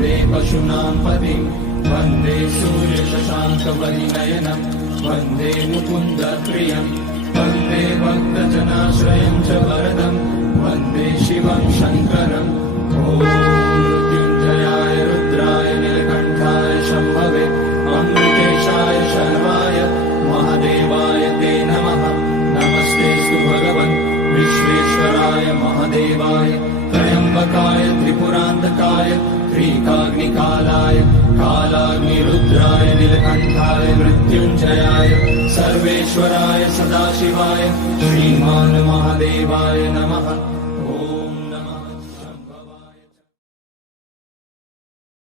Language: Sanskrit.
वन्दे पशूनां पतिं वन्दे सूर्यशशाङ्कपरिनयनं वन्दे मुकुन्दप्रियं वन्दे भक्तजनाश्रयं च वरदं वन्दे शिवं शङ्करम् ॐ मृत्युञ्जयाय रुद्राय नीलकण्ठाय शम्भवे अमृतेशाय शर्वाय महादेवाय ते नमः। नमस्तेऽस्तु भगवन् विश्वेश्वराय महादेवाय त्र्यम्बकाय त्रिपुरान्तकाय त्रिकाग्निकालाय कालाग्निरुद्राय नीलकण्ठाय मृत्युञ्जयाय सर्वेश्वराय सदाशिवाय श्रीमान् महादेवाय नमः।